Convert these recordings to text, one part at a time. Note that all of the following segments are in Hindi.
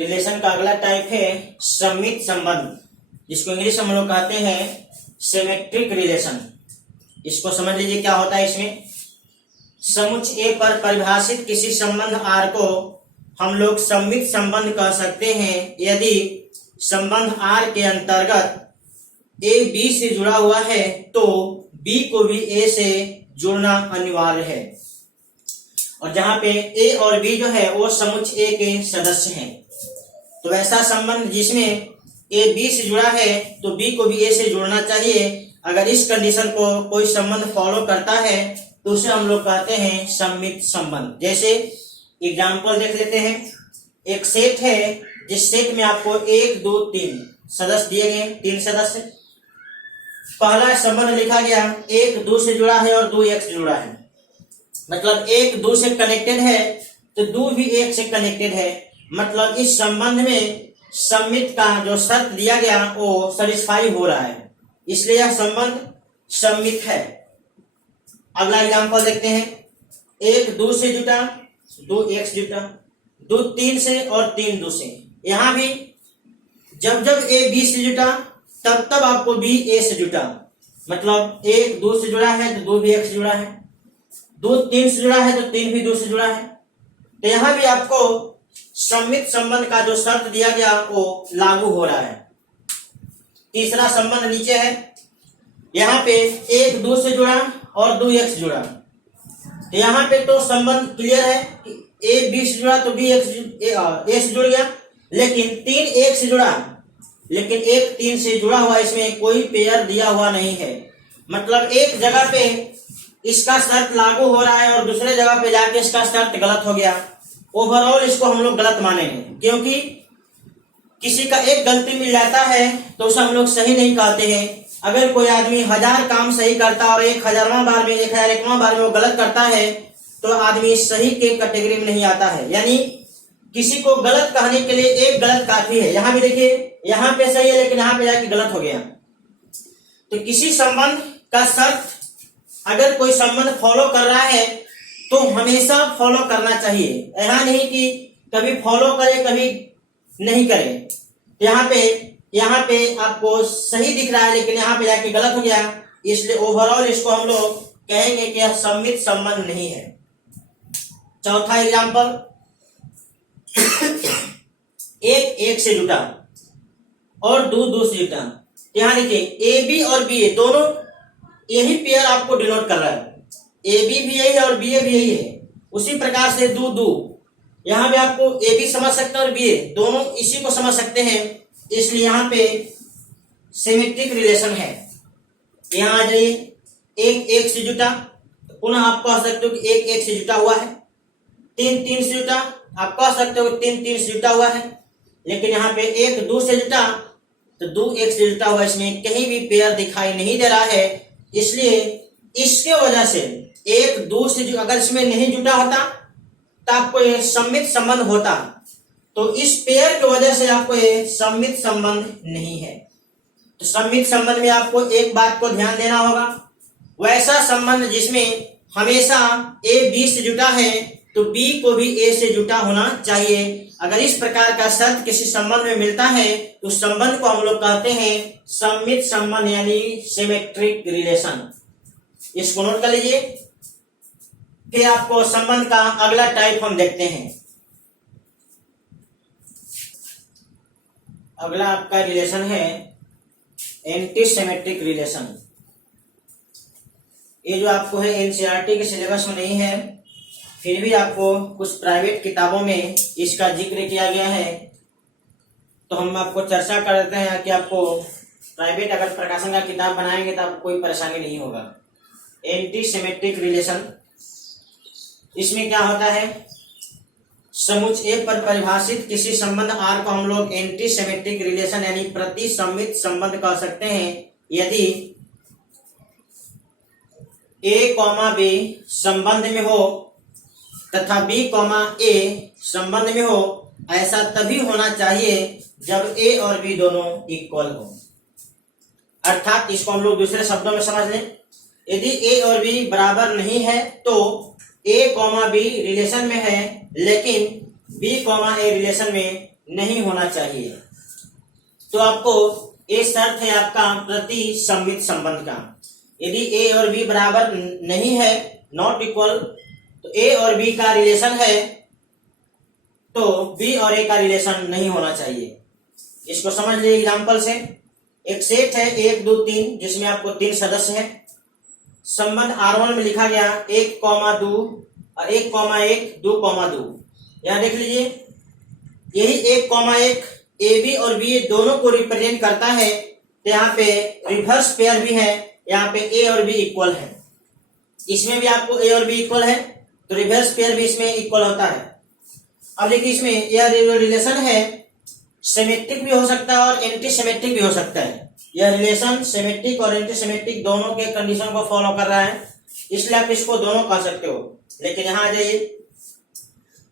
रिलेशन का अगला टाइप है सममित संबंध, जिसको इंग्लिश में हम लोग कहते हैं सिमेट्रिक रिलेशन। इसको समझ लीजिए क्या होता है। इसमें समुच्च ए पर परिभाषित किसी संबंध आर को हम लोग सममित संबंध कह सकते हैं यदि संबंध आर के अंतर्गत ए बी से जुड़ा हुआ है तो बी को भी ए से जुड़ना अनिवार्य है, और जहां पे ए और बी जो है वो समुच्च ए के सदस्य हैं। तो ऐसा संबंध जिसमें ए बी से जुड़ा है तो बी को भी ए से जुड़ना चाहिए। अगर इस कंडीशन को कोई संबंध फॉलो करता है तो उसे हम लोग कहते हैं सममित संबंध। जैसे एग्जाम्पल देख लेते हैं। एक सेट है जिस सेट में आपको 1 2 3 सदस्य दिए गए, 3 सदस्य। पहला संबंध लिखा गया 1 2 से जुड़ा है और 2 1 से जुड़ा है, मतलब 1 2 से कनेक्टेड है तो 2 भी 1 से कनेक्टेड है। मतलब इस संबंध में सममित का जो शर्त दिया गया वो सेटिस्फाई हो रहा है, इसलिए यह संबंध सममित है। अगला एग्जांपल देखते हैं। 1 2 से जुटा, 2 1 से जुटा, 2 3 से और 3 2 से। यहां भी जब जब ए बी से जुटा तब तब आपको बी ए से जुटा, मतलब 1 2 से जुड़ा है तो 2 भी 1 से जुड़ा है, 2 3 से जुड़ा है तो 3 भी 2 से जुड़ा है। तो यहां भी आपको सममित संबंध का जो शर्त दिया गया वो लागू हो रहा है। तीसरा संबंध नीचे है। यहाँ पे 1 2 से जुड़ा और 2 1 से जुड़ा, तो यहाँ पे तो संबंध क्लियर है कि ए बी से जुड़ा तो बी ए से जुड़ गया, लेकिन 3 1 से जुड़ा, लेकिन 1 3 से जुड़ा हुआ, इसमें कोई पेयर दिया हुआ नहीं है। मतलब एक जगह पे इसका शर्त लागू हो रहा है और दूसरे जगह पे जाके इसका शर्त गलत हो गया। ओवरऑल इसको हम लोग गलत मानेंगे, क्योंकि किसी का एक गलती मिल जाता है तो उसे हम लोग सही नहीं कहते हैं। अगर कोई आदमी 1000 काम सही करता और 1000वां बार में 1001वां बार में वो गलत करता है तो आदमी सही के कैटेगरी में नहीं आता है। यानी किसी को गलत कहने के लिए एक गलत काफी है। यहाँ भी देखिए, यहाँ पे सही है लेकिन यहाँ पे जाके गलत हो गया। तो किसी संबंध का शर्त अगर कोई संबंध फॉलो कर रहा है तो हमेशा फॉलो करना चाहिए, ऐसा नहीं कि कभी फॉलो करे कभी नहीं करे। यहाँ पे आपको सही दिख रहा है लेकिन यहाँ पे जाके गलत हो गया, इसलिए ओवरऑल इसको हम लोग कहेंगे कि यह सममित संबंध नहीं है। चौथा एग्जांपल, 1 1 से जुटा और 2 2 से जुटा। यहाँ देखिए ए बी और बी ए दोनों यही पेयर आपको डिनोट कर रहा है। ए बी भी यही है और बी ए भी यही है। उसी प्रकार से 2 2, यहाँ पे आपको ए बी समझ सकते हैं और बी ए दोनों इसी को समझ सकते हैं, इसलिए यहाँ पे सिमेट्रिक रिलेशन है। यहाँ आ जाइए, 1 1 से जुटा, पुनः आप कह सकते हो कि 1 1 से जुटा हुआ है। 3 3 से जुटा, आप कह सकते हो कि 3 3 से जुटा हुआ है। लेकिन यहाँ पे 1 2 से जुटा तो 2 1 से जुटा हुआ, इसमें कहीं भी पेयर दिखाई नहीं दे रहा है। इसलिए इसके वजह से 1 2 से अगर इसमें नहीं जुटा होता तो आपको ये सममित संबंध होता, तो इस पेयर की वजह से आपको ये सममित संबंध नहीं है। तो सममित संबंध में आपको एक बात को ध्यान देना होगा, वैसा संबंध जिसमें हमेशा ए बी से जुटा है तो बी को भी ए से जुटा होना चाहिए। अगर इस प्रकार का शर्त किसी संबंध में मिलता है तो उस संबंध को हम लोग कहते हैं सममित संबंध यानी सिमेट्रिक रिलेशन। इसको नोट कर लीजिए। फिर आपको संबंध का अगला टाइप हम देखते हैं। अगला आपका रिलेशन है एंटी सिमेट्रिक रिलेशन। ये जो आपको है एनसीईआरटी के सिलेबस में नहीं है, फिर भी आपको कुछ प्राइवेट किताबों में इसका जिक्र किया गया है, तो हम आपको चर्चा कर देते हैं कि आपको प्राइवेट अगर प्रकाशन का किताब बनाएंगे तो आपको कोई परेशानी नहीं होगा। एंटी सिमेट्रिक रिलेशन, इसमें क्या होता है, समुच्च ए पर परिभाषित किसी संबंध आर को हम लोग एंटी सिमेट्रिक रिलेशन यानी प्रति सममित संबंध कह सकते हैं यदि ए कॉमा बी संबंध में हो तथा बी कॉमा ए संबंध में हो। ऐसा तभी होना चाहिए जब ए और बी दोनों इक्वल हो। अर्थात इसको हम लोग दूसरे शब्दों में समझ लें, यदि ए और बी बराबर नहीं है तो ए कॉमा बी रिलेशन में है लेकिन बी कॉमा ए रिलेशन में नहीं होना चाहिए। तो आपको ये शर्त है आपका प्रति सममित संबंध का। यदि ए और बी बराबर नहीं है, नॉट इक्वल, तो ए और बी का रिलेशन है तो बी और ए का रिलेशन नहीं होना चाहिए। इसको समझ लीजिए एग्जाम्पल से। एक सेट है 1 2 3 जिसमें आपको 3 सदस्य है। संबंध R1 में लिखा गया 1, 2 और 1, 1 2, 2। यहाँ देख लीजिए, यही 1, 1 ए बी और बी दोनों को रिप्रेजेंट करता है। तो यहाँ पे रिवर्स पेयर भी है, यहाँ पे ए और बी इक्वल है। इसमें भी आपको ए और बी इक्वल है तो रिवर्स पेयर भी इसमें इक्वल होता है। अब देखिए इसमें यह रिलेशन है सिमेट्रिक भी हो सकता है और एंटी सिमेट्रिक भी हो सकता है। यह रिलेशन सिमेट्रिक और एंटी सिमेट्रिक दोनों के कंडीशन को फॉलो कर रहा है, इसलिए आप इसको दोनों कह सकते हो। लेकिन यहां आ जाइए,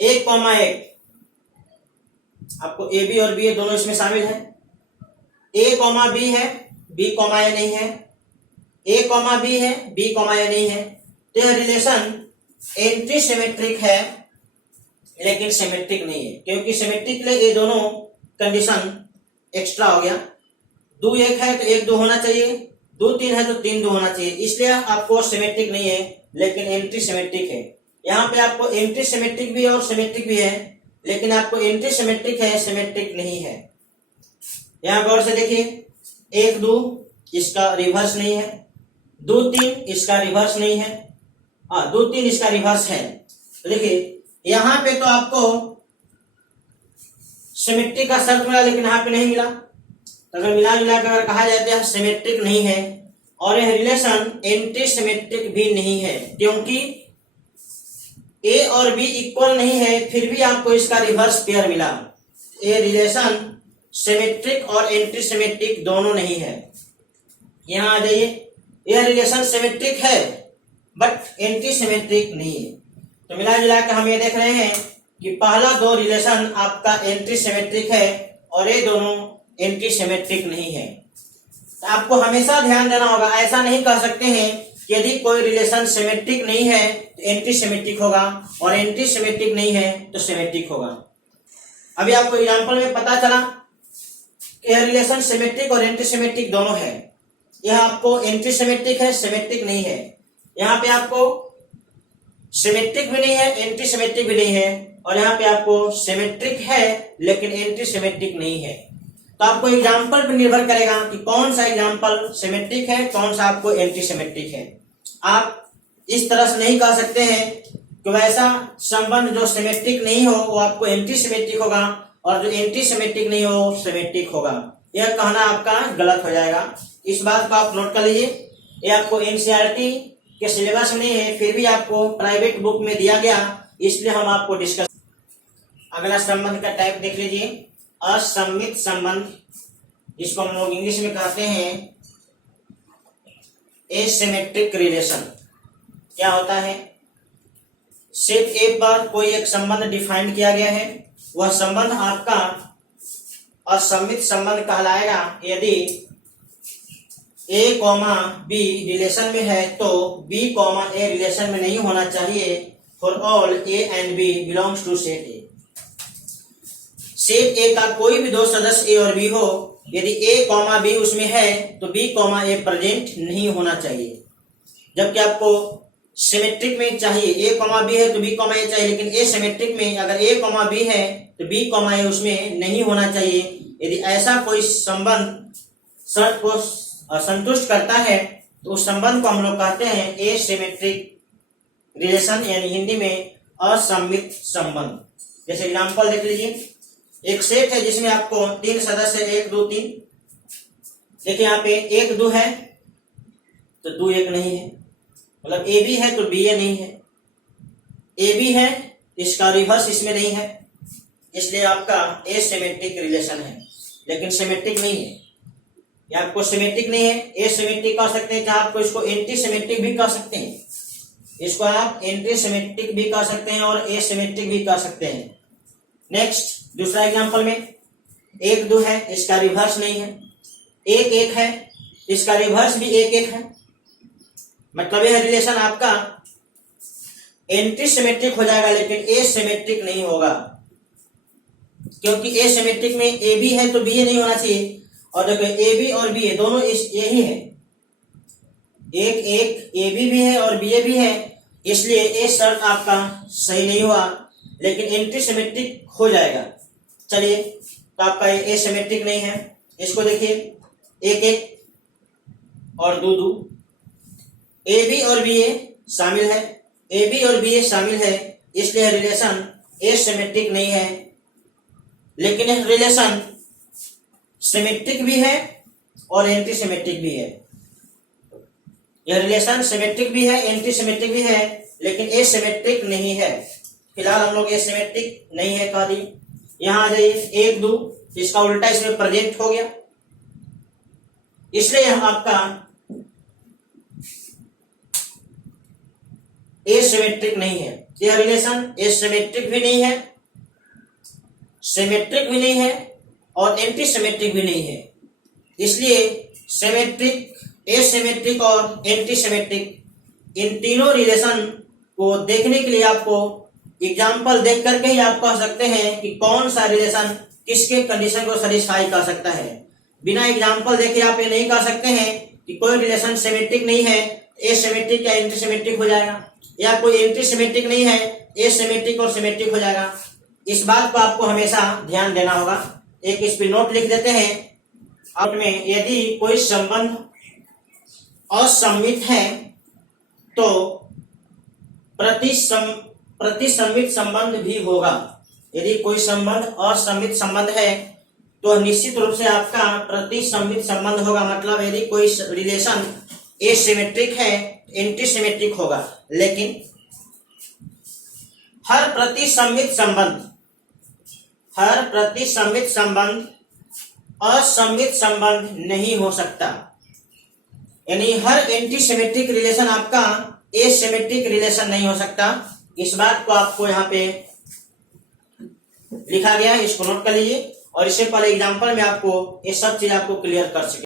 1, 1 आपको ए बी और बी दोनों इसमें शामिल है। ए कॉमा बी है, बी कॉमा ए नहीं है। ए कॉमा बी है, बी कॉमा ए नहीं है। तो यह रिलेशन एंटी सिमेट्रिक है लेकिन सिमेट्रिक नहीं है, क्योंकि सिमेट्रिक के लिए ये दोनों कंडीशन एक्स्ट्रा हो गया। 2 1 है तो 1 2 होना चाहिए, 2 3 है तो 3 2 होना चाहिए, इसलिए आपको सिमेट्रिक नहीं है लेकिन एंटी सिमेट्रिक है। यहाँ पे आपको एंटी सिमेट्रिक भी है और सिमेट्रिक भी है, लेकिन आपको एंटी सिमेट्रिक है, सिमेट्रिक नहीं है। यहाँ गौर से देखिए, 1 2 इसका रिवर्स नहीं है, 2 3 इसका रिवर्स नहीं है, 2 3 इसका रिवर्स है। तो देखिए यहाँ पे तो आपको सिमेट्रिक का शर्त मिला लेकिन यहाँ पे नहीं मिला। तो अगर मिला जुला कर अगर कहा जाता है सिमेट्रिक नहीं है और यह रिलेशन एंटी सिमेट्रिक भी नहीं है, क्योंकि ए और बी इक्वल नहीं है फिर भी आपको इसका रिवर्स पेयर मिला। ये रिलेशन सिमेट्रिक और एंटी सिमेट्रिक दोनों नहीं है। यहाँ आ जाइए, यह रिलेशन सिमेट्रिक है बट एंटी सिमेट्रिक नहीं है। तो मिला जुला के हम ये देख रहे हैं कि पहला 2 रिलेशन आपका एंटी सिमेट्रिक है और ये दोनों एंटी सिमेट्रिक नहीं है। तो आपको हमेशा ध्यान देना होगा, ऐसा नहीं कह सकते हैं कि यदि कोई रिलेशन सिमेट्रिक नहीं है तो एंटी सिमेट्रिक होगा और एंटी सिमेट्रिक नहीं है तो सिमेट्रिक होगा। अभी आपको एग्जांपल में पता चला कि यह रिलेशन सिमेट्रिक और एंटी सिमेट्रिक दोनों है। यह आपको एंटी सिमेट्रिक है, सिमेट्रिक नहीं है। यहाँ पे आपको सिमेट्रिक भी नहीं है, एंटी सिमेट्रिक भी नहीं है, और यहाँ पे आपको सिमेट्रिक है लेकिन एंटी सिमेट्रिक नहीं है। तो आपको एग्जाम्पल पर निर्भर करेगा कि कौन सा एग्जाम्पल सिमेट्रिक है, कौन सा आपको एंटी सिमेट्रिक है। आप इस तरह से नहीं कह सकते हैं कि वैसा संबंध जो सिमेट्रिक नहीं हो वो आपको एंटी सिमेट्रिक होगा और जो एंटी सिमेट्रिक नहीं हो सिमेट्रिक होगा। यह कहना आपका गलत हो जाएगा। इस बात को आप नोट कर लीजिए। ये आपको एनसीईआरटी के सिलेबस में नहीं है, फिर भी आपको प्राइवेट बुक में दिया गया, इसलिए हम आपको डिस्कस। अगला संबंध का टाइप देख लीजिए, असममित संबंध, जिसको हम लोग इंग्लिश में कहते हैं एसिमेट्रिक रिलेशन। क्या होता है? सेट ए पर कोई एक संबंध डिफाइन किया गया है, वह संबंध आपका असममित संबंध कहलाएगा यदि ए कॉमा बी रिलेशन में है तो बी कॉमा ए रिलेशन में नहीं होना चाहिए for all A and B belongs to set A. Set A का कोई भी 2 सदस्य ए और बी हो, यदि ए कॉमा बी उसमें है तो बी कॉमा ए प्रेजेंट नहीं होना चाहिए। जबकि आपको सिमेट्रिक में चाहिए ए कॉमा बी है तो बी कॉमा ए चाहिए, लेकिन ए सिमेट्रिक में अगर ए कॉमा बी है तो बी कॉमा ए उसमें नहीं होना चाहिए। यदि ऐसा कोई संबंध शर्त को संतुष्ट करता है तो उस संबंध को हम लोग कहते हैं एसिमेट्रिक रिलेशन, यानी हिंदी में असममित संबंध। जैसे एग्जांपल देख लीजिए, एक सेट है जिसमें आपको 3 सदस्य 1 2 3। देखिए यहाँ पे 1 2 है तो 2 1 नहीं है, मतलब ए बी है तो बी ए नहीं है। ए बी है इसका रिवर्स इसमें नहीं है, इसलिए आपका एसिमेट्रिक रिलेशन है, लेकिन सिमेट्रिक नहीं है। या आपको सिमेट्रिक नहीं है, एसिमेट्रिक कह सकते हैं, चाहे आपको इसको एंटी सिमेट्रिक भी कह सकते हैं। इसको आप एंटी सिमेट्रिक भी कह सकते हैं और एसिमेट्रिक भी कह सकते हैं। नेक्स्ट दूसरा एग्जांपल में 1 2 है, इसका रिवर्स नहीं है। 1 1 है, इसका रिवर्स भी 1 1 है। मतलब यह रिलेशन आपका एंटी सिमेट्रिक हो जाएगा लेकिन एसिमेट्रिक नहीं होगा। क्योंकि एसिमेट्रिक में ए बी है तो बी ए नहीं होना चाहिए। और देखो ए बी और बी ए दोनों यही है, एक ए बी भी है और बी ए भी है, इसलिए ए शर्त आपका सही नहीं हुआ, लेकिन एंटी सिमेट्रिक हो जाएगा। चलिए, तो आपका ये एसिमेट्रिक नहीं है। इसको देखिए, एक एक और दो दो, ए बी और बी ए शामिल है, ए बी और बी ए शामिल है, इसलिए रिलेशन एसिमेट्रिक नहीं है। लेकिन यह रिलेशन सिमेट्रिक भी है और एंटी सिमेट्रिक भी है। यह रिलेशन सिमेट्रिक भी है, एंटी सिमेट्रिक भी है, लेकिन एसिमेट्रिक नहीं है। फिलहाल हम लोग एसिमेट्रिक नहीं है कह दी। यहां आ जाइए, एक दो, इसका उल्टा इसमें प्रोजेक्ट हो गया, इसलिए यह आपका एसिमेट्रिक नहीं है। यह रिलेशन एसिमेट्रिक भी नहीं है, सिमेट्रिक भी नहीं है और एंटी सिमेट्रिक भी नहीं है। इसलिए सिमेट्रिक, एसिमेट्रिक और एंटी सिमेट्रिक इन तीनों रिलेशन को देखने के लिए आपको एग्जाम्पल देख करके ही आप कह सकते हैं कि कौन सा रिलेशन किसके कंडीशन को सेटिस्फाई कर सकता है। बिना एग्जाम्पल देखे आप ये नहीं कह सकते हैं कि कोई रिलेशन सिमेट्रिक नहीं है, एसिमेट्रिक या एंटी सिमेट्रिक हो जाएगा, या कोई एंटी सिमेट्रिक नहीं है, एसिमेट्रिक और सिमेट्रिक हो जाएगा। इस बात को आपको हमेशा ध्यान देना होगा। एक इस पे नोट लिख देते हैं। अब में यदि कोई संबंध असम्मित है तो प्रतिसम्मित संबंध भी होगा। यदि कोई संबंध असम्मित संबंध है तो निश्चित रूप से आपका प्रतिसम्मित संबंध होगा। मतलब यदि कोई रिलेशन एसिमेट्रिक है, एंटी सिमेट्रिक होगा। लेकिन हर प्रतिसम्मित संबंध असम्मित संबंध नहीं हो सकता। यानी हर एंटी सिमेट्रिक रिलेशन आपका एसिमेट्रिक रिलेशन नहीं हो सकता। इस बात को आपको यहाँ पे लिखा गया है, इसको नोट कर लीजिए। और इससे पहले एग्जाम्पल में आपको ये सब चीज आपको क्लियर कर सके।